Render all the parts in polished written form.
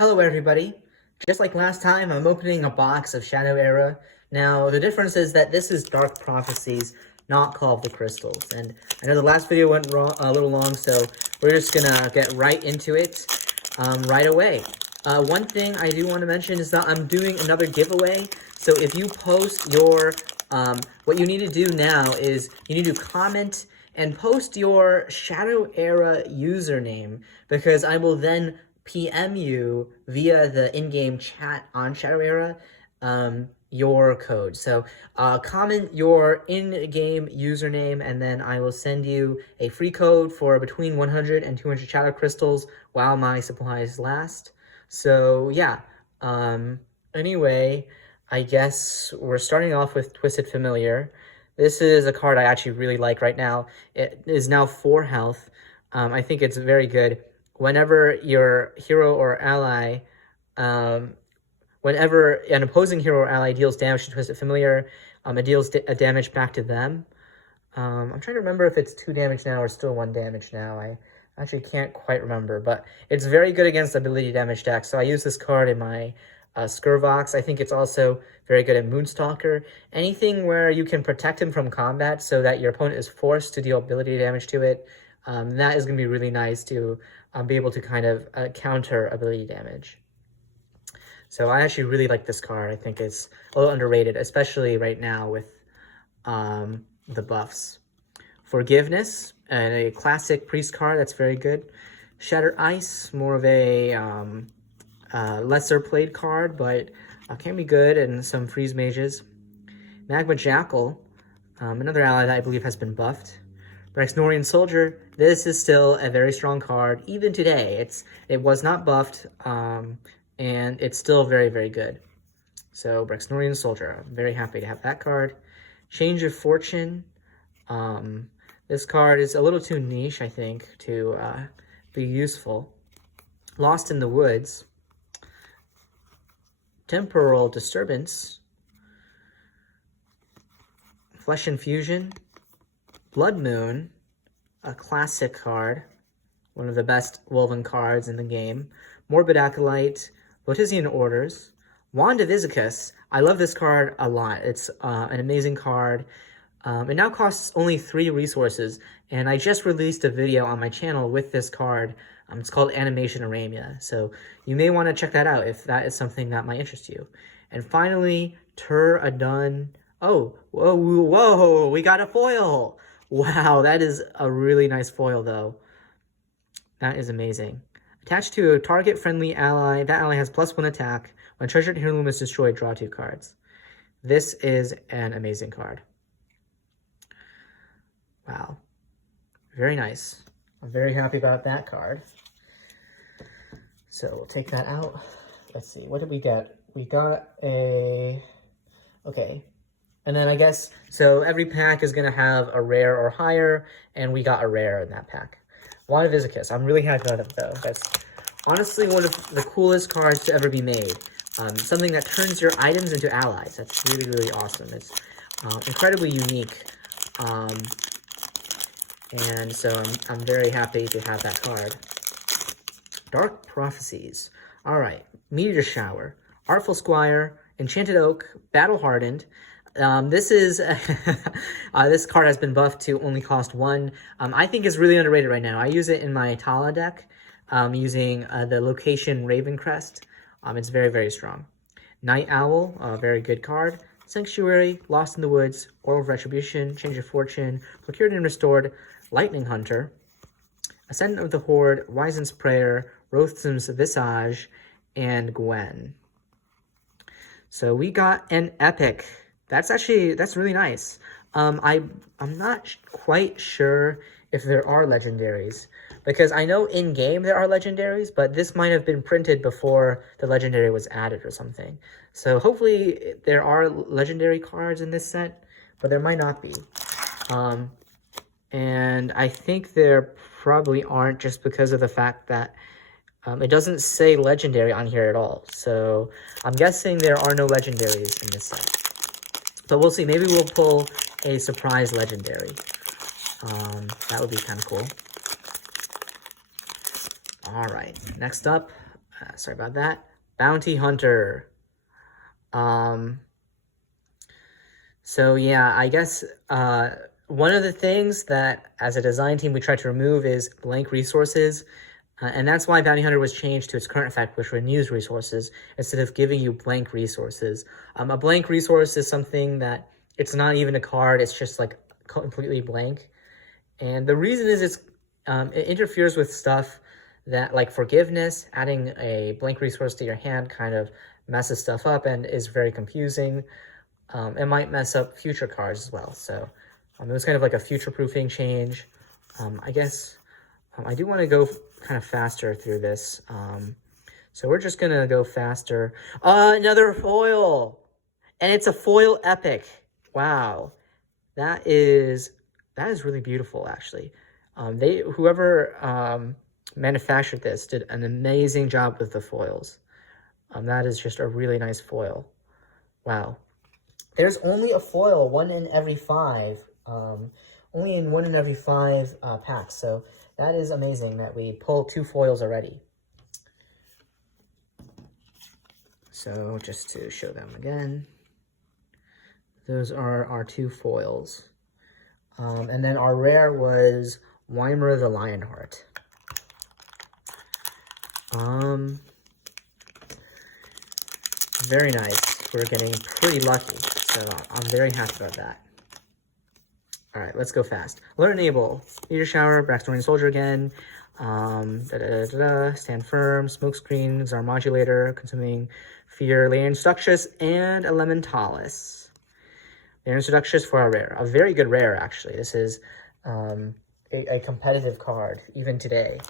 Hello everybody. Just like last time, I'm opening a box of Shadow Era. Now, the difference is that this is Dark Prophecies, not Call of the Crystals. And I know the last video went a little long, so we're just gonna get right into it right away. One thing I do want to mention is that I'm doing another giveaway. So if you post your, what you need to do now is you need to comment and post your Shadow Era username, because I will then PM you via the in-game chat on Shadow Era your code. So comment your in-game username, and then I will send you a free code for between 100 and 200 Shadow Crystals while my supplies last. So yeah, anyway, I guess we're starting off with Twisted Familiar. This is a card I actually really like right now. It is now 4 health. I think it's very good. Whenever your hero or ally, whenever an opposing hero or ally deals damage to Twisted Familiar, it deals damage back to them. I'm trying to remember if it's 2 damage now or still 1 damage now. I actually can't quite remember, but it's very good against ability damage decks. So I use this card in my Skurvox. I think it's also very good at Moonstalker. Anything where you can protect him from combat so that your opponent is forced to deal ability damage to it, that is going to be really nice to be able to kind of counter ability damage. So I actually really like this card. I think it's a little underrated, especially right now with the buffs. Forgiveness, and a classic priest card that's very good. Shattered Ice, more of a lesser played card, but can be good, and some freeze mages. Magma Jackal, another ally that I believe has been buffed. Brexnorian Soldier, this is still a very strong card, even today. It was not buffed, and it's still very, very good. So Brexnorian Soldier, I'm very happy to have that card. Change of Fortune, this card is a little too niche, I think, to be useful. Lost in the Woods, Temporal Disturbance, Flesh Infusion, Blood Moon, a classic card, one of the best woven cards in the game. Morbid Acolyte, Lotisian Orders, Wand of Izicus. I love this card a lot. It's an amazing card. It now costs only 3 resources, and I just released a video on my channel with this card. It's called Animation Aramia, so you may want to check that out if that is something that might interest you. And finally, Tur Adun. Oh, whoa, we got a foil! Wow, that is a really nice foil, though. That is amazing. Attached to a target-friendly ally, that ally has +1 attack. When Treasured Heirloom is destroyed, draw 2 cards. This is an amazing card. Wow. Very nice. I'm very happy about that card. So we'll take that out. Let's see, what did we get? We got a... Okay. And then I guess, so every pack is going to have a rare or higher, and we got a rare in that pack. Wand of Izicus. I'm really happy about it, though. That's honestly one of the coolest cards to ever be made. Something that turns your items into allies. That's really, really awesome. It's incredibly unique. And so I'm very happy to have that card. Dark Prophecies. Alright. Meteor Shower. Artful Squire. Enchanted Oak. Battle Hardened. This is this card has been buffed to only cost 1. I think it's really underrated right now. I use it in my Tala deck, using the location Ravencrest. It's very, very strong. Night Owl, a very good card. Sanctuary, Lost in the Woods, Oral of Retribution, Change of Fortune, Procured and Restored, Lightning Hunter, Ascendant of the Horde, Wizen's Prayer, Rothsam's Visage, and Gwen. So we got an epic. That's really nice. I'm not quite sure if there are legendaries, because I know in-game there are legendaries, but this might have been printed before the legendary was added or something. So hopefully there are legendary cards in this set, but there might not be. And I think there probably aren't, just because of the fact that it doesn't say legendary on here at all. So I'm guessing there are no legendaries in this set. But we'll see. Maybe we'll pull a surprise legendary. That would be kind of cool. All right. Next up, Sorry about that. Bounty Hunter. So yeah, I guess one of the things that as a design team we try to remove is blank resources. And that's why Bounty Hunter was changed to its current effect, which renews resources instead of giving you blank resources. A blank resource is something that it's not even a card, it's just like completely blank. And the reason is it interferes with stuff that, like forgiveness. Adding a blank resource to your hand kind of messes stuff up and is very confusing. It might mess up future cards as well. So it was kind of like a future-proofing change. I guess I do want to go kind of faster through this. So we're just going to go faster. Another foil! And it's a foil epic. Wow. That is really beautiful, actually. Whoever manufactured this did an amazing job with the foils. That is just a really nice foil. Wow. There's only a foil, 1 in every 5. Only in 1 in every 5 packs. So that is amazing that we pulled 2 foils already. So just to show them again, those are our 2 foils. And then our rare was Weimer the Lionheart. Very nice. We're getting pretty lucky, so I'm very happy about that. All right, let's go fast. Alert Enable, Meteor Shower, Backstory Soldier again, Stand Firm, Smokescreen, Czar Modulator, Consuming Fear, Larian Seductress, and Elementalis. Larian Seductress for our rare. A very good rare, actually. This is a competitive card, even today.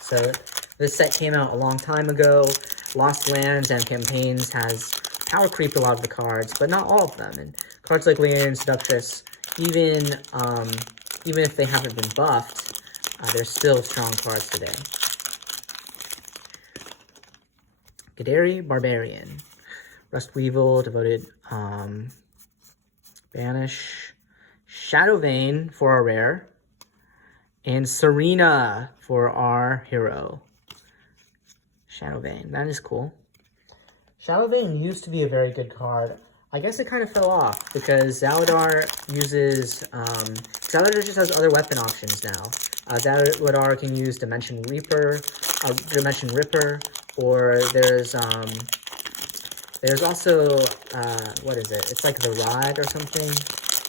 So this set came out a long time ago. Lost Lands and Campaigns has power creeped a lot of the cards, but not all of them. And cards like Larian Seductress, even if they haven't been buffed, they're still strong cards today. Gadari Barbarian, Rust Weevil, Devoted Banish, Shadow Vein for our rare, and Serena for our hero. Shadow Vein, that is cool. Shadow Vein used to be a very good card. I guess it kind of fell off because Zaladar uses, Zaladar just has other weapon options now. Zaladar can use Dimension Ripper, or there's also, what is it? It's like the Rod or something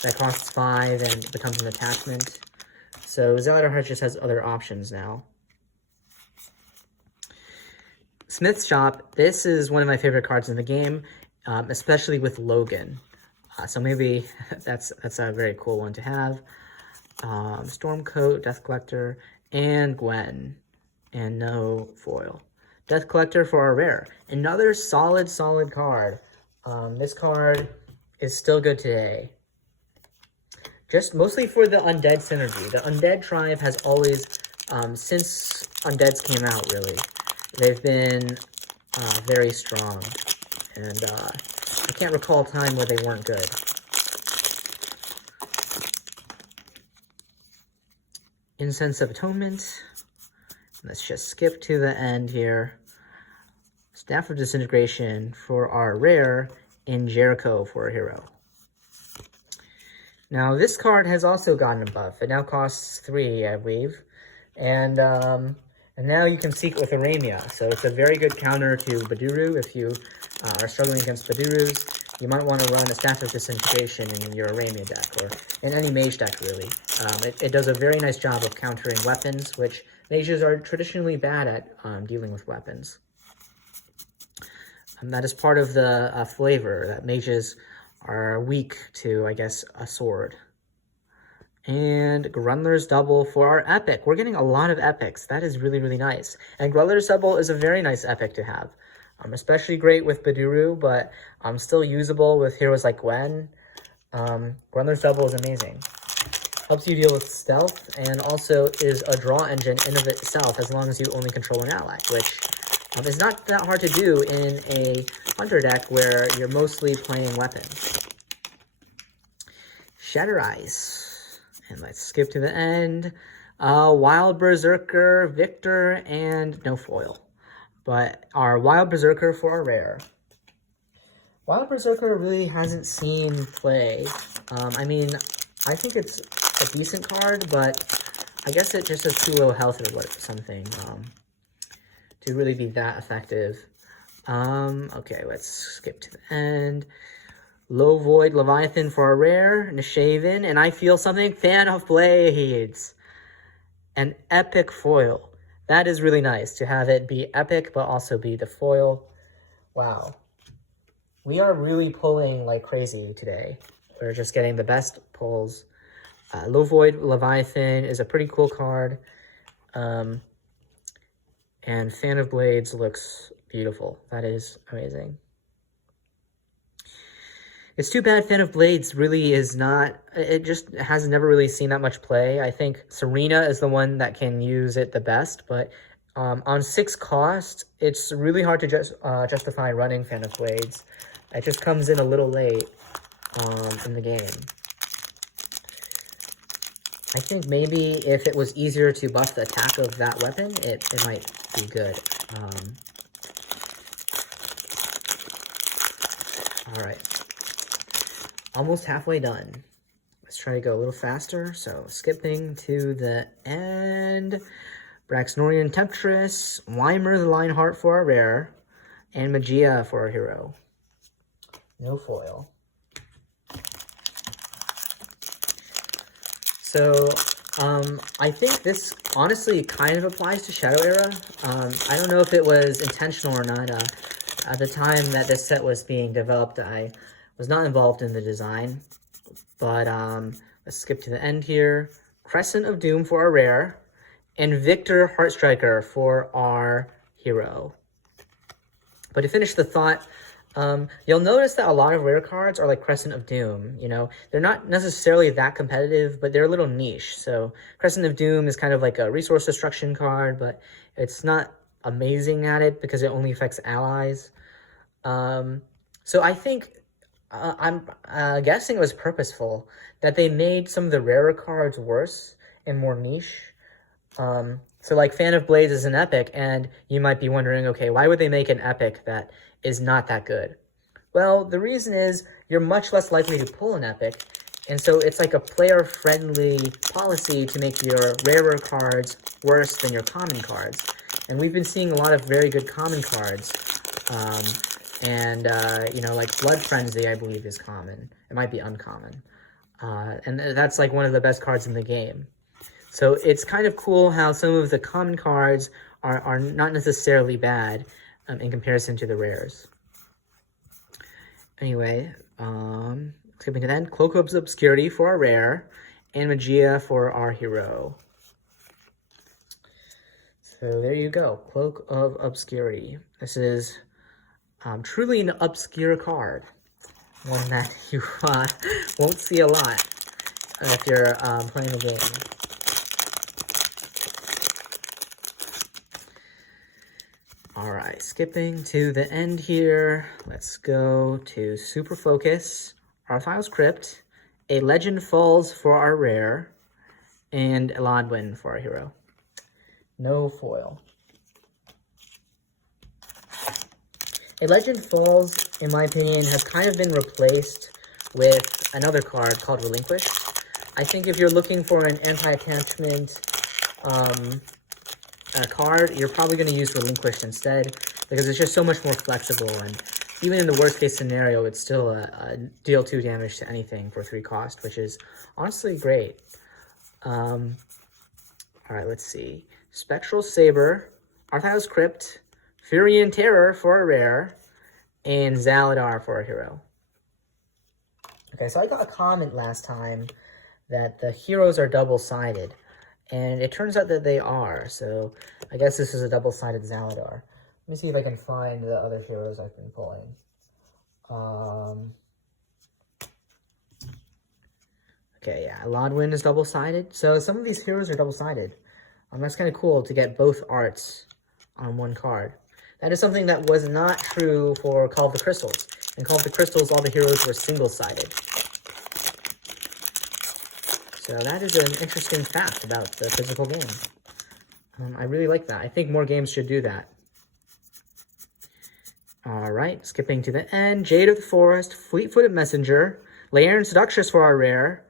that costs 5 and becomes an attachment. So Zaladar just has other options now. Smith's Shop, this is one of my favorite cards in the game, especially with Logan. So maybe that's a very cool one to have. Stormcoat, Death Collector, and Gwen. And no foil. Death Collector for our rare. Another solid card. This card is still good today. Just mostly for the Undead synergy. The Undead tribe has always, since Undeads came out, really, they've been very strong. And I can't recall a time where they weren't good. Incense of Atonement. Let's just skip to the end here. Staff of Disintegration for our rare, and Jericho for a hero. Now, this card has also gotten a buff. It now costs 3, I believe. And now you can seek with Aramia. So it's a very good counter to Baduru. If you are struggling against Badurus, you might want to run a Staff of Disintegration in your Aramia deck, or in any mage deck, really. It does a very nice job of countering weapons, which mages are traditionally bad at dealing with weapons. That is part of the flavor, that mages are weak to, I guess, a sword. And Grundler's Double for our epic. We're getting a lot of epics. That is really nice. And Grundler's Double is a very nice epic to have. Especially great with Baduru, but still usable with heroes like Gwen. Grundler's Double is amazing. Helps you deal with stealth, and also is a draw engine in of itself as long as you only control an ally, which is not that hard to do in a hunter deck where you're mostly playing weapons. Shatter Ice. And let's skip to the end. Wild Berserker, Victor, and no foil. But our Wild Berserker for our rare. Wild Berserker really hasn't seen play. I mean, I think it's a decent card, but I guess it just has too low health or something to really be that effective. Okay, let's skip to the end. Low Void Leviathan for our rare, Nishaven, and I feel something, Fan of Blades. An epic foil. That is really nice to have it be epic, but also be the foil. Wow. We are really pulling like crazy today. We're just getting the best pulls. Low Void Leviathan is a pretty cool card. And Fan of Blades looks beautiful. That is amazing. It's too bad Fan of Blades really is not, it just has never really seen that much play. I think Serena is the one that can use it the best, but on 6 cost, it's really hard to justify running Fan of Blades. It just comes in a little late in the game. I think maybe if it was easier to buff the attack of that weapon, it might be good. All right. Almost halfway done. Let's try to go a little faster. So skipping to the end. Braxnorian Temptress, Weimer the Lionheart for our rare, and Magia for our hero. No foil. So I think this honestly kind of applies to Shadow Era. I don't know if it was intentional or not. At the time that this set was being developed, I was not involved in the design, but let's skip to the end here. Crescent of Doom for our rare, and Victor Heartstriker for our hero. But to finish the thought, you'll notice that a lot of rare cards are like Crescent of Doom. You know, they're not necessarily that competitive, but they're a little niche. So Crescent of Doom is kind of like a resource destruction card, but it's not amazing at it because it only affects allies. So I think I'm guessing it was purposeful that they made some of the rarer cards worse and more niche. So like Fan of Blades is an epic, and you might be wondering, okay, why would they make an epic that is not that good? Well, the reason is you're much less likely to pull an epic, and so it's like a player-friendly policy to make your rarer cards worse than your common cards. And we've been seeing a lot of very good common cards. You know, like Blood Frenzy, I believe, is common. It might be uncommon. And that's like one of the best cards in the game. So it's kind of cool how some of the common cards are not necessarily bad in comparison to the rares. Anyway, skipping to the end, Cloak of Obscurity for our rare, and Magia for our hero. So there you go, Cloak of Obscurity. This is truly an obscure card, one that you won't see a lot if you're playing the game. All right, skipping to the end here, let's go to Super Focus, Arthile's Crypt, a Legend Falls for our rare, and Eladwin for our hero. No foil. A Legend Falls, in my opinion, has kind of been replaced with another card called Relinquish. I think if you're looking for an anti-attachment card, you're probably going to use Relinquish instead, because it's just so much more flexible, and even in the worst case scenario, it's still a deal 2 damage to anything for 3 cost, which is honestly great. All right, let's see. Spectral Saber, Arthile's Crypt, Fury and Terror for a rare, and Zaladar for a hero. Okay, so I got a comment last time that the heroes are double-sided, and it turns out that they are, so I guess this is a double-sided Zaladar. Let me see if I can find the other heroes I've been pulling. Okay, yeah, Lodwin is double-sided. So some of these heroes are double-sided. That's kind of cool to get both arts on one card. That is something that was not true for Call of the Crystals. In Call of the Crystals, all the heroes were single-sided. So that is an interesting fact about the physical game. I really like that. I think more games should do that. All right, skipping to the end. Jade of the Forest, Fleet-Footed Messenger, Laeran Seductress for our rare,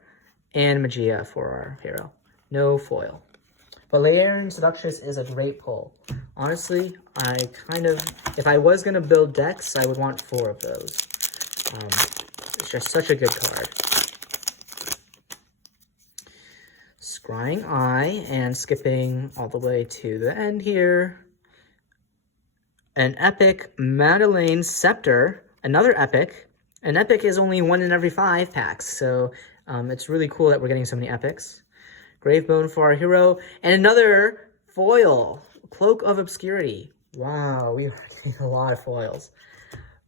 and Magia for our hero. No foil. But Laeran Seductress is a great pull. Honestly, if I was going to build decks, I would want 4 of those. It's just such a good card. Scrying Eye, and skipping all the way to the end here. An epic Madeleine Scepter, another epic. An epic is only 1 in every 5 packs, so it's really cool that we're getting so many epics. Gravebone for our hero, and another foil, Cloak of Obscurity. Wow, we are getting a lot of foils.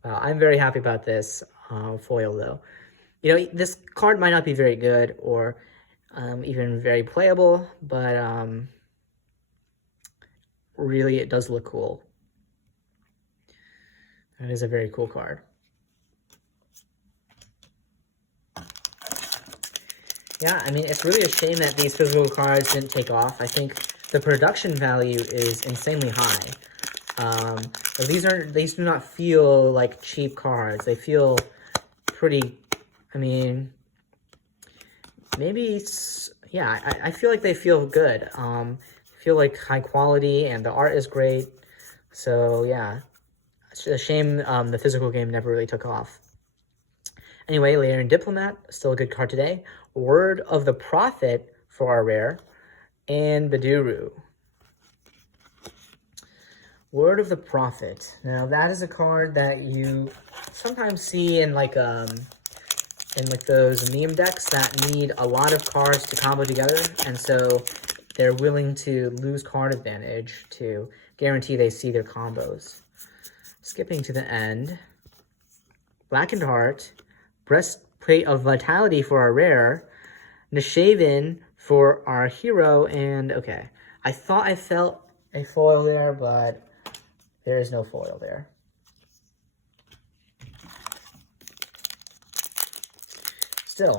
I'm very happy about this foil, though. You know, this card might not be very good or even very playable, but really it does look cool. That is a very cool card. Yeah, I mean, it's really a shame that these physical cards didn't take off. I think the production value is insanely high. These do not feel like cheap cards. They feel pretty, I mean, maybe, yeah, I feel like they feel good. Feel like high quality, and the art is great. So, yeah. It's a shame the physical game never really took off. Anyway, Laeran Diplomat, still a good card today. Word of the Prophet for our rare, and Baduru. Word of the Prophet. Now, that is a card that you sometimes see in like those meme decks that need a lot of cards to combo together, and so they're willing to lose card advantage to guarantee they see their combos. Skipping to the end, Blackened Heart, Breastplate of Vitality for our rare, Nishaven for our hero, and okay. I thought I felt a foil there, but there is no foil there. Still,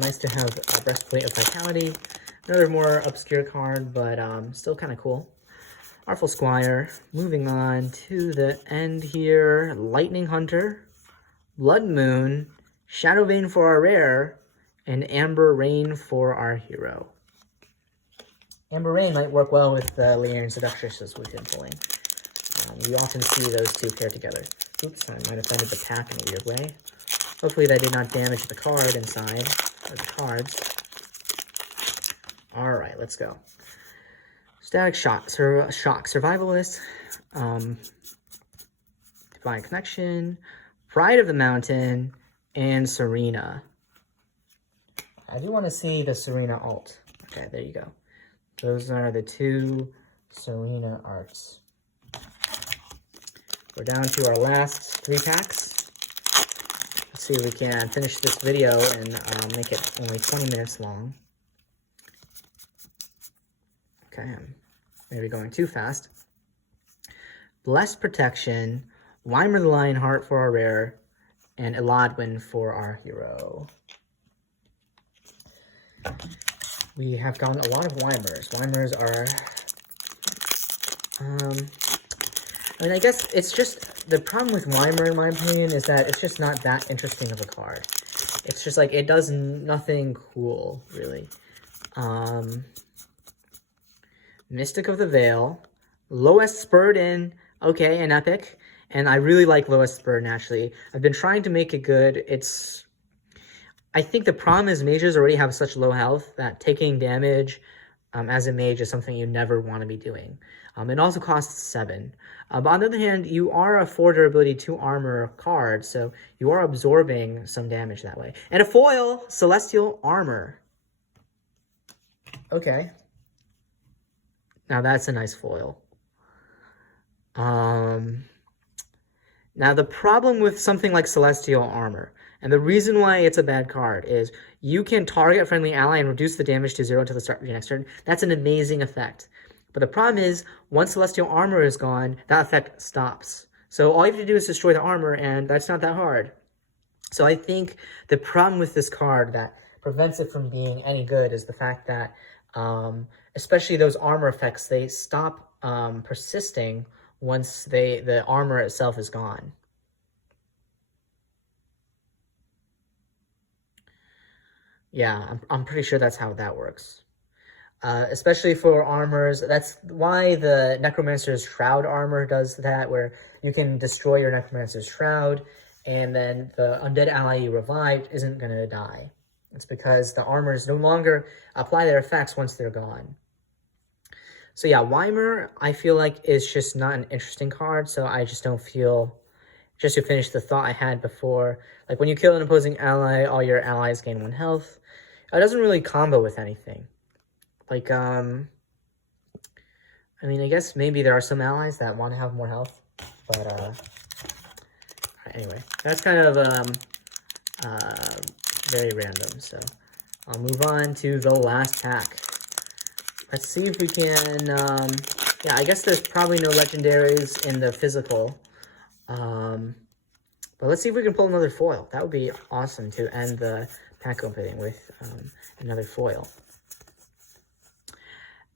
nice to have a Breastplate of Vitality. Another more obscure card, but still kind of cool. Artful Squire, moving on to the end here. Lightning Hunter, Blood Moon, Shadow Vein for our rare, and Amber Rain for our hero. Amber Rain might work well with the Laeran Seductress we've been pulling. You often see those two paired together. Oops, I might have ended the pack in a weird way. Hopefully that did not damage the card inside, or the cards. Alright, let's go. Static Shock, Survivalist, Divine Connection, Pride of the Mountain, and Serena. I do want to see the Serena alt. Okay, there you go. Those are the 2 Serena arts. We're down to our last 3 packs. Let's see if we can finish this video and make it only 20 minutes long. Okay, I'm maybe going too fast. Blessed Protection, Weimer the Lionheart for our rare, and Eladwin for our hero. We have gotten a lot of Weimers. Weimers are, I mean, I guess it's just, the problem with Weimer, in my opinion, is that it's just not that interesting of a card. It's just like, it does nothing cool, really. Mystic of the Veil, Lowest Burden, okay, an epic, and I really like Lowest Burden, actually. I've been trying to make it good. I think the problem is mages already have such low health that taking damage as a mage is something you never want to be doing. It also costs 7. But on the other hand, you are a 4 durability, 2 armor card, so you are absorbing some damage that way. And a foil, Celestial Armor. Okay. Now that's a nice foil. Now the problem with something like Celestial Armor, and the reason why it's a bad card, is you can target a friendly ally and reduce the damage to 0 until the start of your next turn. That's an amazing effect. But the problem is, once Celestial Armor is gone, that effect stops. So all you have to do is destroy the armor, and that's not that hard. So I think the problem with this card that prevents it from being any good is the fact that, especially those armor effects, they stop persisting once the armor itself is gone. Yeah, I'm pretty sure that's how that works. Especially for armors. That's why the Necromancer's Shroud armor does that, where you can destroy your Necromancer's Shroud, and then the undead ally you revived isn't going to die. It's because the armors no longer apply their effects once they're gone. So yeah, Weimer, I feel like is just not an interesting card, so I just don't feel... Just to finish the thought I had before, like when you kill an opposing ally, all your allies gain 1 health. It doesn't really combo with anything. Like, I mean, I guess maybe there are some allies that want to have more health, but, anyway, that's kind of, very random, so I'll move on to the last pack. Let's see if we can, yeah, I guess there's probably no legendaries in the physical, but let's see if we can pull another foil. That would be awesome to end the pack opening with, another foil.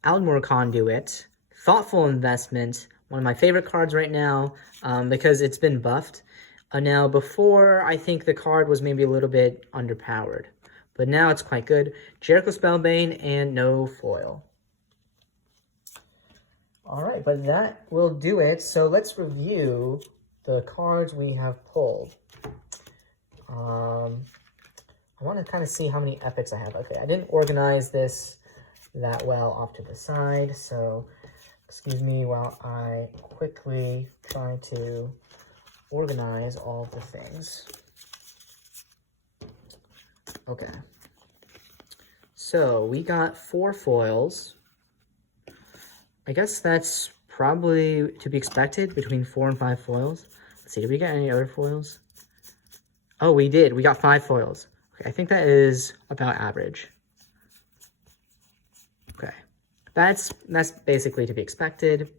Almor Conduit, Thoughtful Investment, one of my favorite cards right now, because it's been buffed. Now, before, I think the card was maybe a little bit underpowered, but now it's quite good. Jericho Spellbane and no foil. All right, but that will do it. So let's review the cards we have pulled. I want to kind of see how many epics I have. Okay, I didn't organize this that well off to the side, so excuse me while I quickly try to organize all the things. Okay, so we got 4 foils. I guess that's probably to be expected, between 4 and 5 foils. Let's see, did we get any other foils? Oh, we did. We got 5 foils. Okay, I think that is about average. Okay, that's basically to be expected.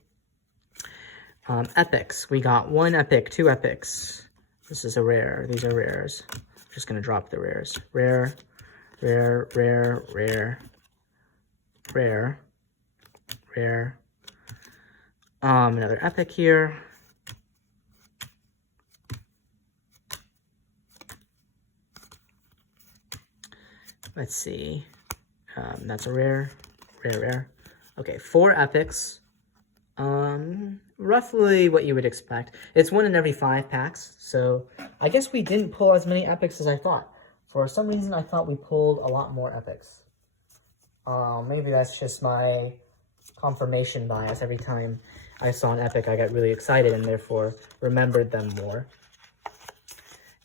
Epics. We got 1 epic, 2 epics. This is a rare. These are rares. I'm just gonna drop the rares. Rare, rare, rare, rare, rare, rare. Another epic here. Let's see. That's a rare, rare, rare. Okay, 4 epics. Roughly what you would expect. It's 1 in every 5 packs, so I guess we didn't pull as many epics as I thought. For some reason, I thought we pulled a lot more epics. Maybe that's just my confirmation bias. Every time I saw an epic, I got really excited and therefore remembered them more.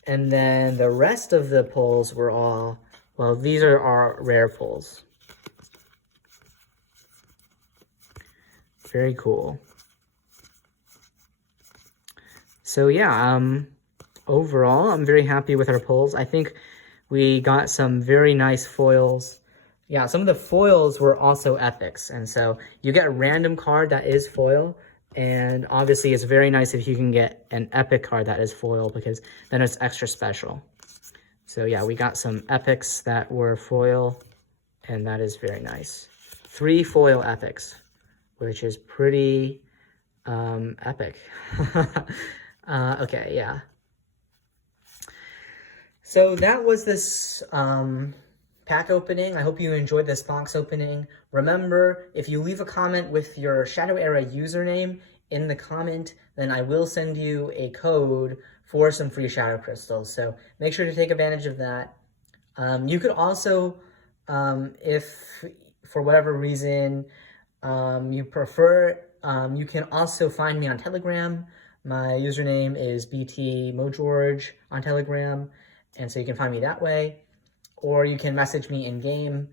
And then the rest of the pulls were all, well, these are our rare pulls. Very cool. So yeah, overall, I'm very happy with our pulls. I think we got some very nice foils. Yeah, some of the foils were also epics. And so you get a random card that is foil. And obviously it's very nice if you can get an epic card that is foil, because then it's extra special. So yeah, we got some epics that were foil, and that is very nice. 3 foil epics, which is pretty epic. Okay, yeah. So that was this pack opening. I hope you enjoyed this box opening. Remember, if you leave a comment with your Shadow Era username in the comment, then I will send you a code for some free Shadow Crystals. So make sure to take advantage of that. You could also, if for whatever reason you prefer, you can also find me on Telegram. My username is BTMogeorge on Telegram, and so you can find me that way. Or you can message me in game,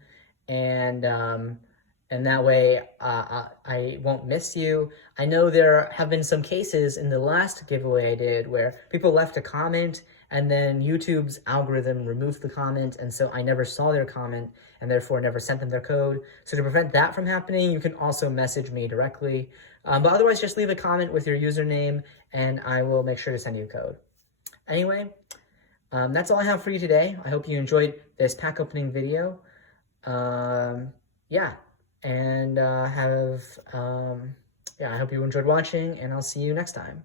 and that way I won't miss you. I know there have been some cases in the last giveaway I did where people left a comment and then YouTube's algorithm removed the comment, and so I never saw their comment and therefore never sent them their code. So to prevent that from happening, you can also message me directly. But otherwise, just leave a comment with your username and I will make sure to send you a code. Anyway, that's all I have for you today. I hope you enjoyed this pack opening video. Yeah, and I hope you enjoyed watching, and I'll see you next time.